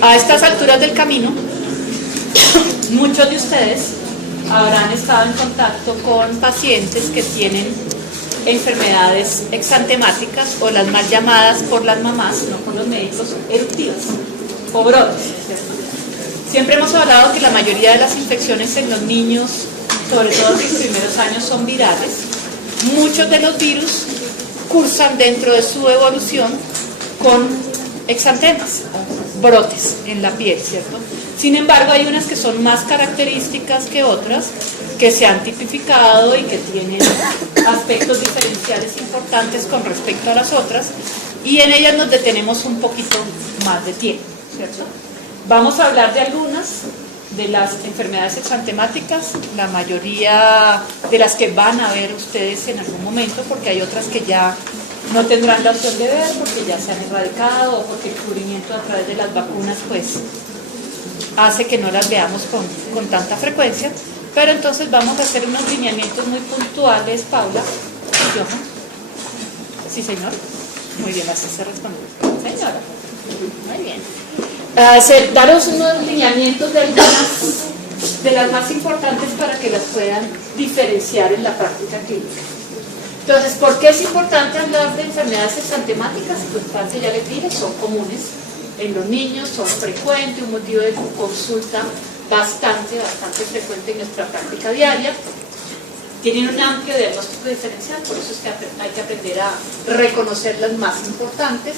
A estas alturas del camino, muchos de ustedes habrán estado en contacto con pacientes que tienen enfermedades exantemáticas o las mal llamadas por las mamás, no con los médicos, eruptivas o brotes. Siempre hemos hablado que la mayoría de las infecciones en los niños, sobre todo en sus primeros años, son virales. Muchos de los virus cursan dentro de su evolución con exantemas, brotes en la piel, ¿cierto? Sin embargo, hay unas que son más características que otras, que se han tipificado y que tienen aspectos diferenciales importantes con respecto a las otras, y en ellas nos detenemos un poquito más de tiempo, ¿cierto? Vamos a hablar de algunas de las enfermedades exantemáticas, la mayoría de las que van a ver ustedes en algún momento, porque hay otras que ya no tendrán la opción de ver porque ya se han erradicado o porque el cubrimiento a través de las vacunas pues hace que no las veamos con tanta frecuencia. Pero entonces vamos a hacer unos lineamientos muy puntuales, Paula. ¿Johan? Sí, señor. Muy bien, así se responde. Señora. Muy bien. Daros unos lineamientos de algunas de las más importantes para que las puedan diferenciar en la práctica clínica. Entonces, ¿por qué es importante hablar de enfermedades exantemáticas? Pues parte ya les dije, son comunes en los niños, son frecuentes, un motivo de consulta bastante frecuente en nuestra práctica diaria. Tienen un amplio diagnóstico diferencial, por eso es que hay que aprender a reconocer las más importantes.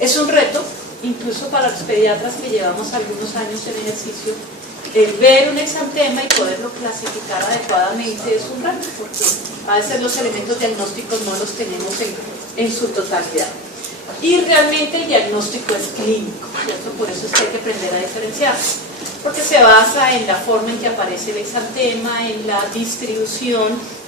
Es un reto, incluso para los pediatras que llevamos algunos años en ejercicio, el ver un exantema y poderlo clasificar adecuadamente es un reto, porque a veces los elementos diagnósticos no los tenemos en su totalidad. Y realmente el diagnóstico es clínico, ¿cierto? Por eso es que hay que aprender a diferenciar, porque se basa en la forma en que aparece el exantema, en la distribución,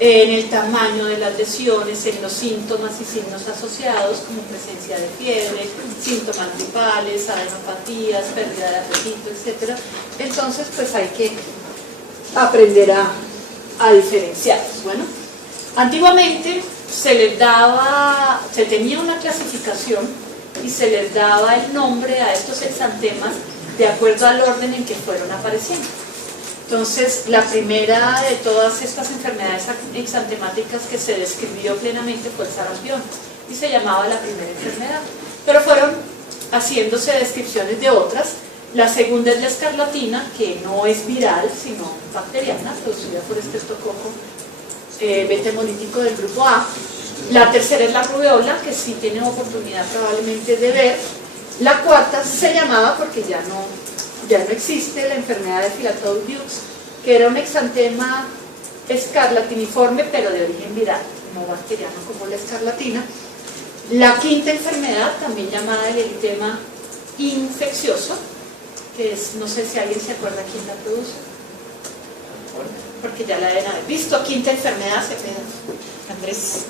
en el tamaño de las lesiones, en los síntomas y signos asociados, como presencia de fiebre, síntomas gripales, adenopatías, pérdida de apetito, etc. Entonces, pues hay que aprender a diferenciarlos. Bueno, antiguamente se tenía una clasificación y se les daba el nombre a estos exantemas de acuerdo al orden en que fueron apareciendo. Entonces, la primera de todas estas enfermedades exantemáticas que se describió plenamente fue el sarampión y se llamaba la primera enfermedad, pero fueron haciéndose descripciones de otras. La segunda es la escarlatina, que no es viral, sino bacteriana, producida por estreptococo beta hemolítico del grupo A. La tercera es la rubeola, que sí tienen oportunidad probablemente de ver. La cuarta se llamaba, porque ya no existe, la enfermedad de Filatoides, que era un exantema escarlatiniforme, pero de origen viral, no bacteriano como la escarlatina. La quinta enfermedad, también llamada el eritema infeccioso, que es, no sé si alguien se acuerda quién la produce, porque ya la deben haber visto. Quinta enfermedad, se queda Andrés.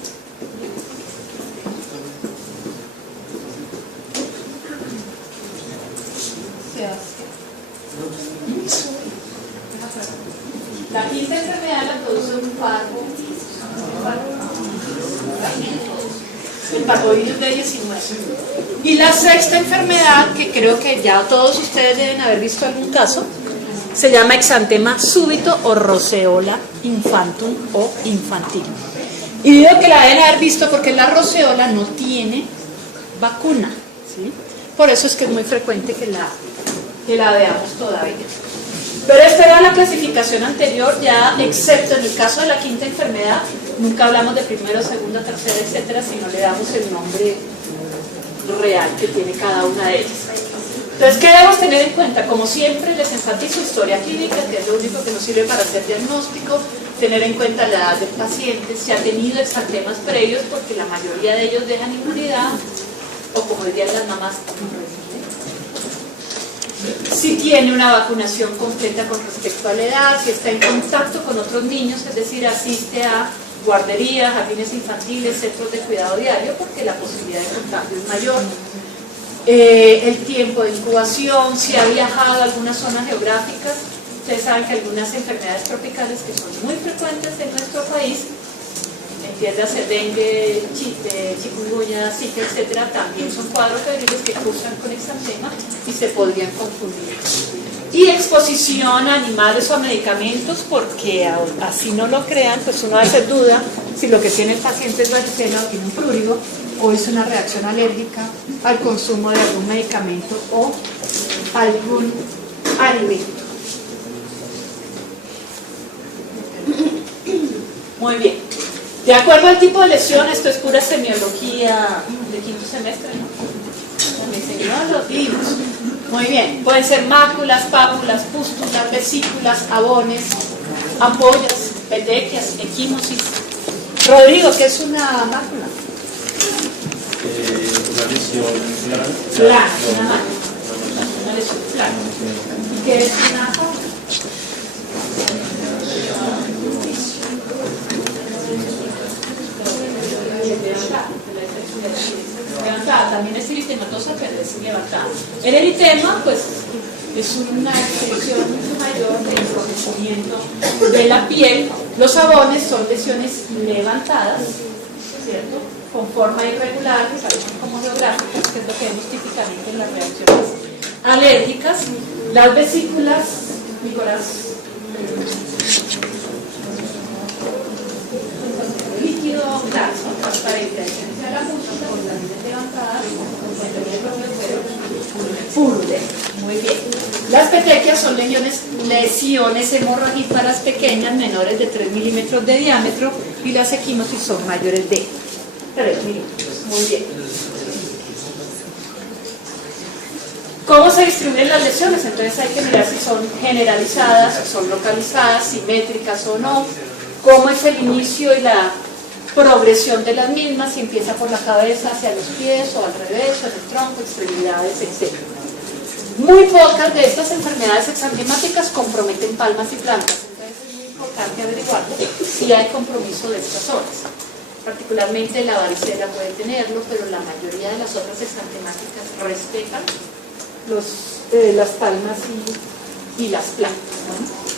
La quinta enfermedad la produce un parvo, el parvovirus B19. Y la sexta enfermedad, que creo que ya todos ustedes deben haber visto algún caso, se llama exantema súbito o roseola infantum o infantil. Y digo que la deben haber visto porque la roseola no tiene vacuna, ¿sí? Por eso es que es muy frecuente que la veamos todavía. Pero esta era la clasificación anterior, ya excepto en el caso de la quinta enfermedad, nunca hablamos de primero, segunda, tercera, etcétera, sino le damos el nombre real que tiene cada una de ellas. Entonces, ¿qué debemos tener en cuenta? Como siempre, les enfatizo historia clínica, que es lo único que nos sirve para hacer diagnóstico, tener en cuenta la edad del paciente, si ha tenido exantemas previos, porque la mayoría de ellos dejan inmunidad, o como dirían las mamás, si tiene una vacunación completa con respecto a la edad, si está en contacto con otros niños, es decir, asiste a guarderías, jardines infantiles, centros de cuidado diario, porque la posibilidad de contagio es mayor. El tiempo de incubación, si ha viajado a algunas zonas geográficas. Ustedes saben que algunas enfermedades tropicales que son muy frecuentes en nuestro país, en entiéndase dengue, chikungunya, zika, etcétera, también son cuadros febriles que cursan con exantema y se podrían confundir. Y exposición a animales o a medicamentos, porque así no lo crean, pues uno hace duda si lo que tiene el paciente es varicela o tiene un prurigo o es una reacción alérgica al consumo de algún medicamento o algún alimento. Muy bien. De acuerdo al tipo de lesión, esto es pura semiología de quinto semestre, ¿no? Me enseñó los libros. Muy bien. Pueden ser máculas, pápulas, pústulas, vesículas, abones, ampollas, petequias, equimosis. Rodrigo, ¿qué es una mácula? Una lesión plana, una mácula. Una lesión plana. ¿Y qué es una pápula? Levantada, también es eritematosa, pero es levantada. El eritema, pues, es una extensión mucho mayor del enrojecimiento de la piel. Los abones son lesiones levantadas, ¿cierto? Con forma irregular, que parecen como geográficas, que es lo que vemos típicamente en las reacciones alérgicas. Las vesículas, Nicolás, líquido, claro, son transparentes, esencia de la música, con las líneas levantadas, purde. Muy bien. Las petequias son lesiones hemorragíparas pequeñas, menores de 3 milímetros de diámetro, y las equimosis son mayores de 3 milímetros. Muy bien. ¿Cómo se distribuyen las lesiones? Entonces hay que mirar si son generalizadas, son localizadas, simétricas o no. ¿Cómo es el inicio y la progresión de las mismas? Si empieza por la cabeza hacia los pies o al revés, en el tronco, extremidades, etc. Muy pocas de estas enfermedades exantemáticas comprometen palmas y plantas. Entonces es muy importante averiguar si hay compromiso de estas zonas. Particularmente la varicela puede tenerlo, pero la mayoría de las otras exantemáticas respetan las palmas y las plantas, ¿no?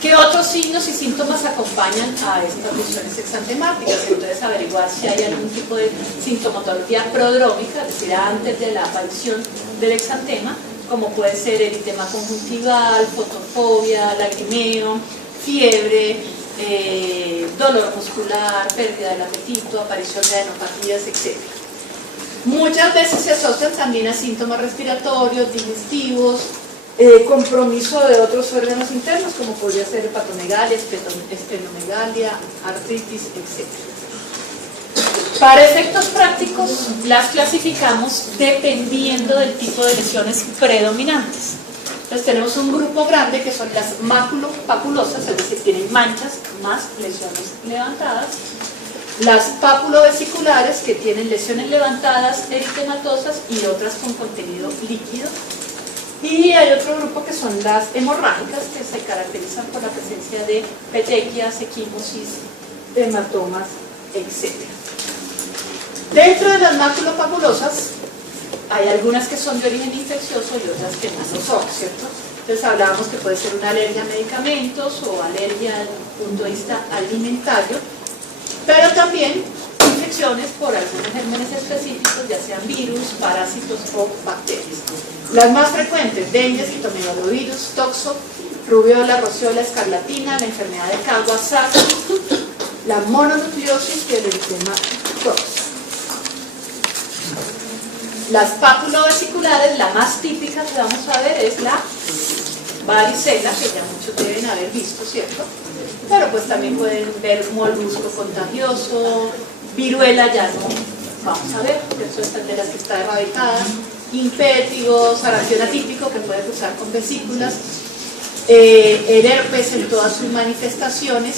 ¿Qué otros signos y síntomas acompañan a estas lesiones exantemáticas? Entonces averiguar si hay algún tipo de sintomatología prodrómica, es decir, antes de la aparición del exantema, como puede ser eritema conjuntival, fotofobia, lagrimeo, fiebre, dolor muscular, pérdida del apetito, aparición de adenopatías, etc. Muchas veces se asocian también a síntomas respiratorios, digestivos, compromiso de otros órganos internos, como podría ser hepatomegalia, esplenomegalia, artritis, etc. Para efectos prácticos, las clasificamos dependiendo del tipo de lesiones predominantes. Entonces tenemos un grupo grande que son las máculo-papulosas, es decir, tienen manchas más lesiones levantadas. Las pápulo-vesiculares, que tienen lesiones levantadas, eritematosas y otras con contenido líquido. Y hay otro grupo que son las hemorrágicas, que se caracterizan por la presencia de petequias, equimosis, hematomas, etc. Dentro de las máculo-papulosas hay algunas que son de origen infeccioso y otras que no lo son, ¿cierto? Entonces hablábamos que puede ser una alergia a medicamentos o alergia desde el punto de vista alimentario, pero también infecciones por algunos gérmenes específicos, ya sean virus, parásitos o bacterias. Las más frecuentes: dengue, citomegalovirus, toxo, rubiola, rociola, escarlatina, la enfermedad de Kawasaki, la mononucleosis y el eritema toxo. Las pápulo-vesiculares, la más típica que vamos a ver es la varicela, que ya muchos deben haber visto, ¿cierto? Pero pues también pueden ver molusco contagioso, viruela ya no vamos a ver, eso es de las que está erradicada, impétigo, sarampión atípico, que puede cruzar con vesículas, el herpes en todas sus manifestaciones,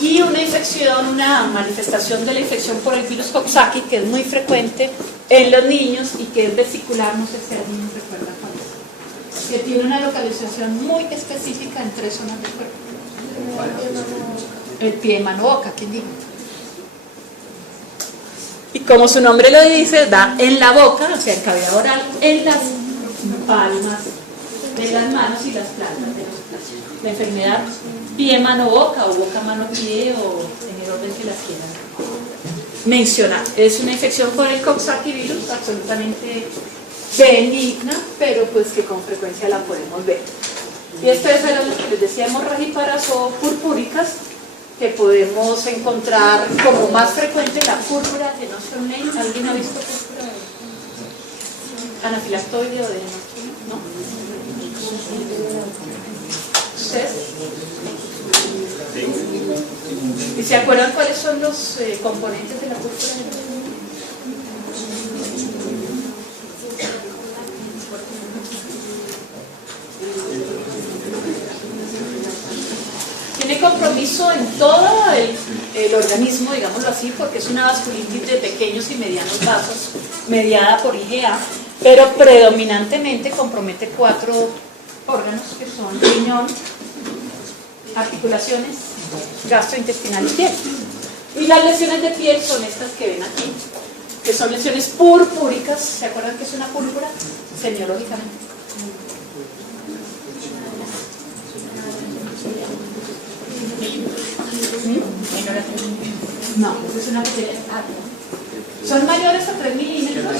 y una infección, una manifestación de la infección por el virus Coxsackie, que es muy frecuente en los niños y que es vesicular, no sé si alguien recuerda cuál es, que tiene una localización muy específica en 3 zonas del cuerpo. El pie, mano, boca, ¿quién dijo? Y como su nombre lo dice, da en la boca, o sea, en cavidad oral, en las palmas de las manos y las plantas de los pies. La enfermedad pie, mano, boca, o boca, mano, pie, o en orden que las quieran mencionar. Es una infección por el Coxsackie virus, absolutamente benigna, pero pues que con frecuencia la podemos ver. Y esto es lo que les decía, hemorrágicas o purpúricas, que podemos encontrar como más frecuente la púrpura de Nostril. ¿Alguien ha visto púrpura? Anafilactoide o de Nostril, ¿no? ¿Ustedes? ¿Y se acuerdan cuáles son los componentes de la púrpura de Nostril? Tiene compromiso en todo el organismo, digámoslo así, porque es una vasculitis de pequeños y medianos vasos, mediada por IgA, pero predominantemente compromete 4 órganos que son riñón, articulaciones, gastrointestinal y piel. Y las lesiones de piel son estas que ven aquí, que son lesiones purpúricas. ¿Se acuerdan que es una púrpura? Semiológicamente. No, es una pequeña. Son mayores a 3 milímetros,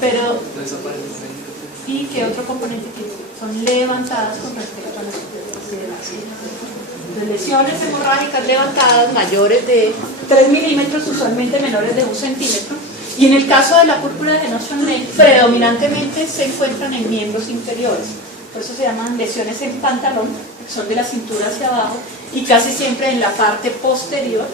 pero ¿y qué otro componente tiene? Son levantadas con respecto a las lesiones hemorrágicas levantadas mayores de 3 milímetros, usualmente menores de 1 centímetro. Y en el caso de la púrpura de Nostril, predominantemente se encuentran en miembros inferiores. Por eso se llaman lesiones en pantalón, que son de la cintura hacia abajo, y casi siempre en la parte posterior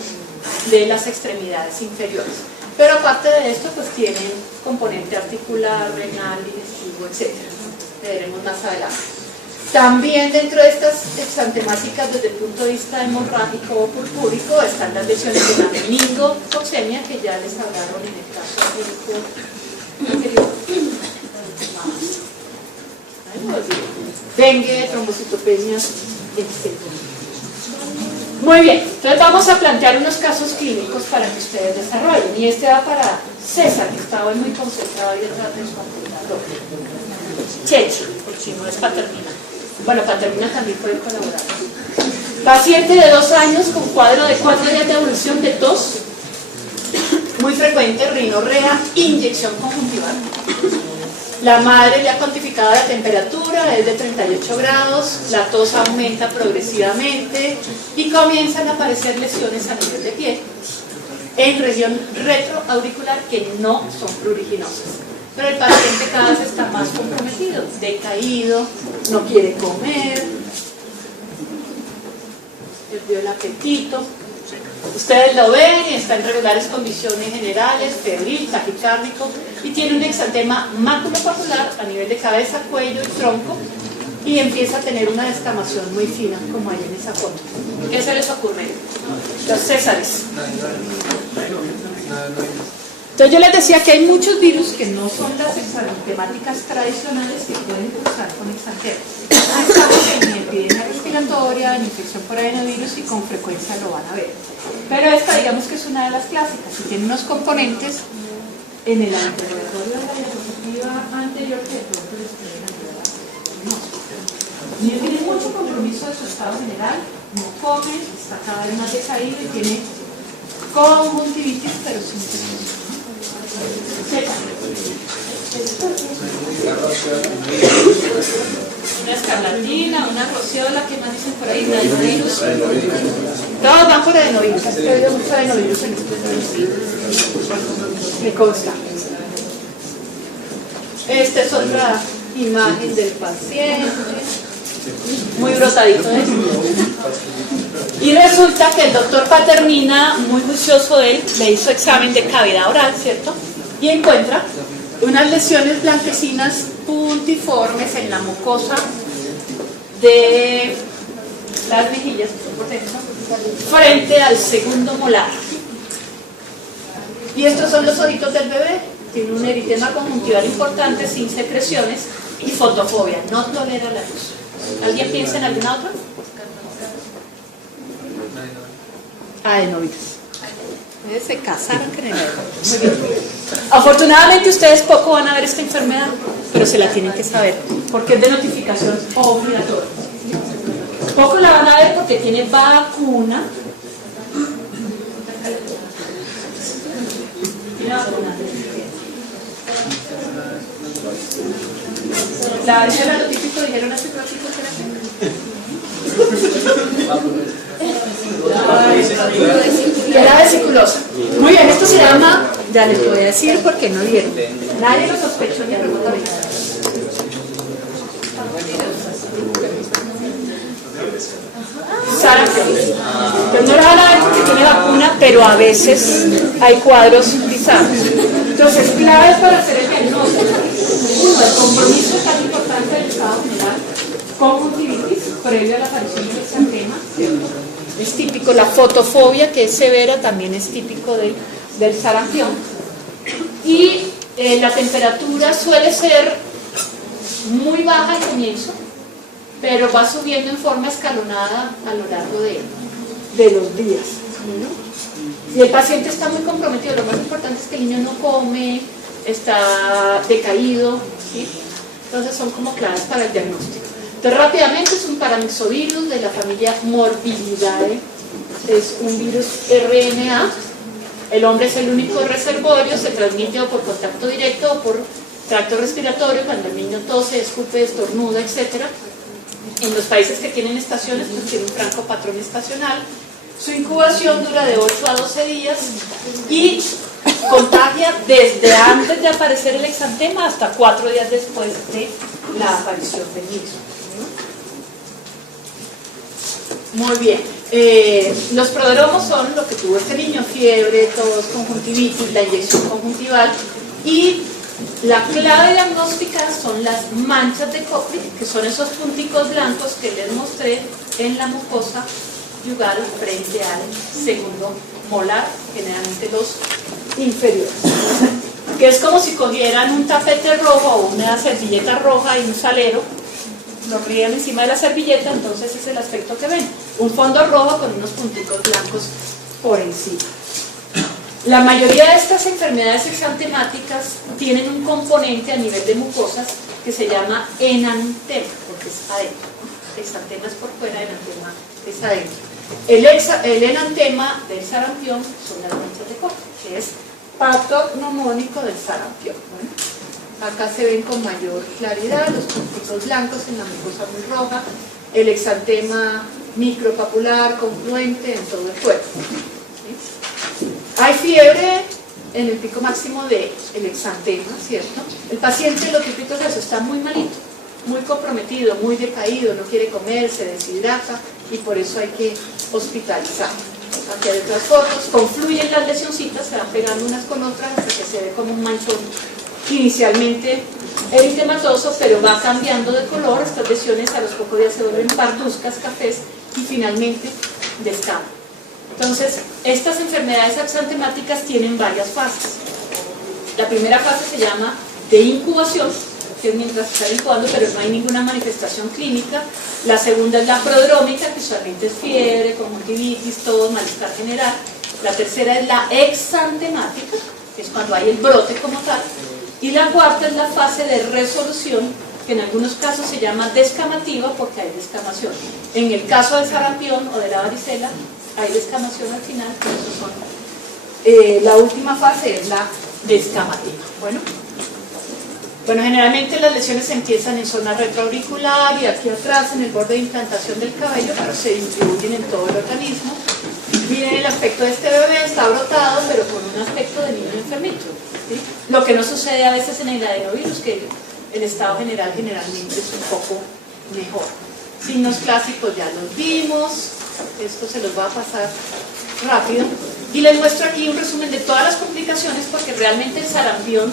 de las extremidades inferiores. Pero aparte de esto, pues tienen componente articular, renal, digestivo, etc. Veremos más adelante. También dentro de estas exantemáticas desde el punto de vista hemorrágico o purpúrico están las lesiones de la meningococcemia, que ya les hablaron en el caso anterior. Dengue, trombocitopenia, etc. Muy bien, entonces vamos a plantear unos casos clínicos para que ustedes desarrollen. Y este va para César, que está hoy muy concentrado ahí detrás de su computador. Chechi, por si no es Paternina. Bueno, Paternina también puede colaborar. Paciente de 2 años con cuadro de 4 días de evolución de tos, muy frecuente, rinorrea, inyección conjuntival. La madre le ha cuantificado la temperatura, es de 38 grados, la tos aumenta progresivamente y comienzan a aparecer lesiones a nivel de piel en región retroauricular que no son pruriginosas. Pero el paciente cada vez está más comprometido, decaído, no quiere comer, perdió el apetito. Ustedes lo ven y está en regulares condiciones generales, febril, taquicárdico, y tiene un exantema maculopapular a nivel de cabeza, cuello y tronco, y empieza a tener una descamación muy fina, como hay en esa foto. ¿Qué se les ocurre? Los Césares. Entonces yo les decía que hay muchos virus que no son las exantemáticas tradicionales que pueden cursar con exantemas. Estamos en epidemia respiratoria, en infección por adenovirus y con frecuencia lo van a ver. Pero esta digamos que es una de las clásicas y tiene unos componentes en el interrogatorio de la diapositiva anterior que de pronto les pueden ayudar. Y él tiene mucho compromiso de su estado general, no come, está cada vez más decaído y tiene conjuntivitis pero sin infección. Una escarlatina, una rociola, ¿qué más dicen por ahí? Adenovirus. Todos van por adenovirus. Has traído mucho adenovirus en este. Me consta. Esta es otra imagen del paciente. Muy brotadito, ¿eh? Y resulta que el doctor Paternina, muy juicioso él, le hizo examen de cavidad oral, ¿cierto? Y encuentra unas lesiones blanquecinas puntiformes en la mucosa de las mejillas, por dentro, frente al segundo molar. Y estos son los ojitos del bebé. Tiene un eritema conjuntival importante, sin secreciones y fotofobia, no tolera la luz. ¿Alguien piensa en alguna otra? Adenovirus. Se casaron con el adenovirus. Muy bien. Afortunadamente ustedes poco van a ver esta enfermedad, pero se la tienen que saber, porque es de notificación obligatoria. Poco la van a ver porque tiene vacuna vacuna. La varicela, lo típico, dijeron hace ratito que era vesiculosa. Muy bien, esto se llama, ya les voy a decir porque no vieron. Nadie lo sospechó ni remotamente. Sarampión. Entonces no la van a ver porque tiene vacuna, pero a veces hay cuadros bizarros. Entonces, claves para hacer el diagnóstico. Uno, el compromiso tan importante del estado general. Conjuntivitis, previo a la aparición del exantema, ¿cierto? Es típico. La fotofobia, que es severa, también es típico del sarampión. Y la temperatura suele ser muy baja al comienzo, pero va subiendo en forma escalonada a lo largo de los días, ¿no? Si el paciente está muy comprometido, lo más importante es que el niño no come, está decaído, ¿sí? Entonces son como claves para el diagnóstico. Entonces rápidamente es un paramyxovirus de la familia Morbillidae, es un virus RNA, el hombre es el único reservorio, se transmite o por contacto directo o por tracto respiratorio, cuando el niño tose, escupe, estornuda, etc. En los países que tienen estaciones, pues tiene un franco patrón estacional. Su incubación dura de 8 a 12 días y contagia desde antes de aparecer el exantema hasta 4 días después de la aparición del mismo. Muy bien. Los prodromos son lo que tuvo este niño: fiebre, tos, conjuntivitis, la inyección conjuntival, y la clave diagnóstica son las manchas de Koplik, que son esos punticos blancos que les mostré en la mucosa yugal frente al segundo molar, generalmente los inferiores, que es como si cogieran un tapete rojo o una servilleta roja y un salero, lo ríen encima de la servilleta, entonces es el aspecto que ven, un fondo rojo con unos punticos blancos por encima. La mayoría de estas enfermedades exantemáticas tienen un componente a nivel de mucosas que se llama enantema, porque es adentro. Exantema es por fuera, enantema es adentro. El enantema del sarampión son las manchas de Koplik, que es patognomónico del sarampión. Bueno, acá se ven con mayor claridad los puntitos blancos en la mucosa muy roja, el exantema micropapular, confluente en todo el cuerpo. ¿Sí? Hay fiebre en el pico máximo del exantema, ¿cierto? El paciente, lo típico es eso, está muy malito, muy comprometido, muy decaído, no quiere comer, se deshidrata y por eso hay que hospitalizar. Aquí hay otras fotos, confluyen las lesioncitas, se van pegando unas con otras hasta que se ve como un manchón inicialmente eritematoso, pero va cambiando de color. Estas lesiones a los pocos días se vuelven parduzcas, cafés y finalmente descaman. Entonces, estas enfermedades exantemáticas tienen varias fases. La primera fase se llama de incubación, que es mientras está incubando, pero no hay ninguna manifestación clínica. La segunda es la prodrómica, que usualmente es fiebre, conjuntivitis, tos, malestar general. La tercera es la exantemática, que es cuando hay el brote como tal. Y la cuarta es la fase de resolución, que en algunos casos se llama descamativa porque hay descamación. En el caso del sarampión o de la varicela, hay descamación al final, pero eso son, la última fase es la descamativa. Bueno, generalmente las lesiones empiezan en zona retroauricular y aquí atrás en el borde de implantación del cabello, pero se distribuyen en todo el organismo. Miren el aspecto de este bebé, está brotado, pero con un aspecto de niño enfermito, ¿sí? Lo que no sucede a veces en el adenovirus, que el estado general generalmente es un poco mejor. Signos clásicos ya los vimos, esto se los va a pasar rápido. Y les muestro aquí un resumen de todas las complicaciones, porque realmente el sarampión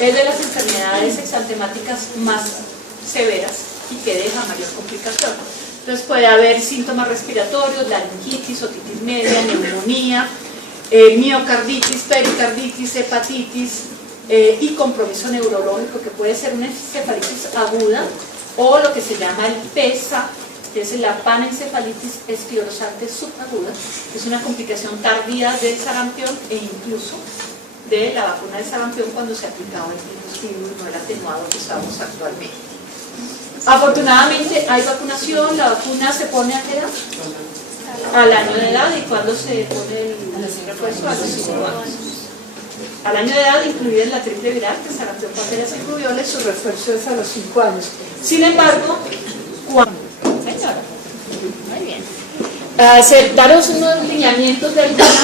es de las enfermedades exantemáticas más severas y que deja mayor complicación. Entonces puede haber síntomas respiratorios, laringitis, otitis media, neumonía, miocarditis, pericarditis, hepatitis y compromiso neurológico, que puede ser una encefalitis aguda o lo que se llama el PESA, que es la panencefalitis esclerosante subaguda, que es una complicación tardía del sarampión e incluso de la vacuna de sarampión cuando se aplicaba el virus no era atenuado que usamos actualmente. Afortunadamente hay vacunación, la vacuna se pone ¿a qué edad? Al año de edad. ¿Y cuándo se pone el refuerzo? A los 5 años. al año de edad, incluida en la triple viral, que sarampión, paperas y rubiola, y su refuerzo es a los 5 años. Sin embargo, señora, muy bien. Daros unos lineamientos de algunas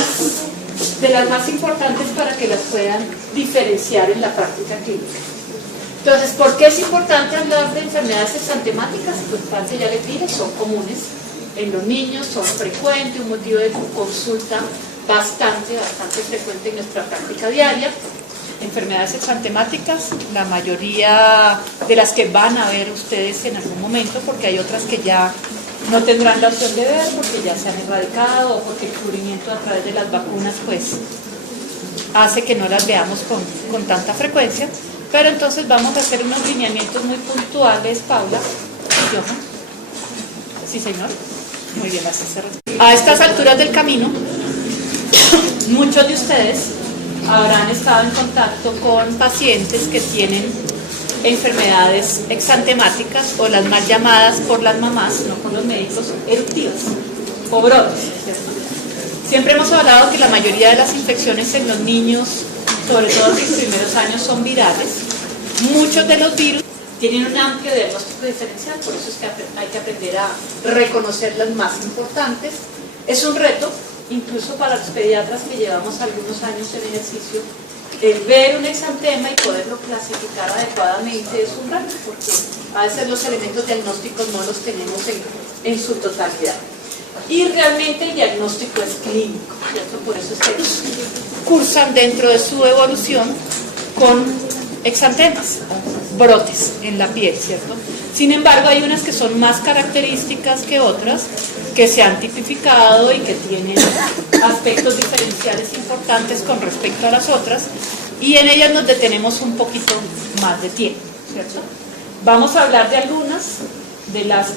de las más importantes para que las puedan diferenciar en la práctica clínica. Entonces, ¿por qué es importante hablar de enfermedades exantemáticas? Pues parte ya les dije, son comunes en los niños, son frecuentes, un motivo de consulta bastante frecuente en nuestra práctica diaria. Enfermedades exantemáticas, la mayoría de las que van a ver ustedes en algún momento, porque hay otras que ya no tendrán la opción de ver porque ya se han erradicado o porque el cubrimiento a través de las vacunas pues hace que no las veamos con tanta frecuencia, pero entonces vamos a hacer unos lineamientos muy puntuales, Paula. Johan. Sí, señor. Muy bien, así se responde. A estas alturas del camino, muchos de ustedes habrán estado en contacto con pacientes que tienen enfermedades exantemáticas o las mal llamadas por las mamás, no por los médicos, eruptivas o brotes, ¿cierto? Siempre hemos hablado que la mayoría de las infecciones en los niños, sobre todo en sus primeros años, son virales. Muchos de los virus tienen un amplio diagnóstico diferencial, por eso es que hay que aprender a reconocer las más importantes. Es un reto, incluso para los pediatras que llevamos algunos años en ejercicio, el ver un exantema y poderlo clasificar adecuadamente es un reto, porque a veces los elementos diagnósticos no los tenemos en su totalidad. Y realmente el diagnóstico es clínico, ¿cierto? Por eso es que ellos cursan dentro de su evolución con exantemas, brotes en la piel, ¿cierto? Sin embargo, hay unas que son más características que otras, que se han tipificado y que tienen aspectos diferenciales importantes con respecto a las otras, y en ellas nos detenemos un poquito más de tiempo, ¿cierto? Vamos a hablar de algunas de las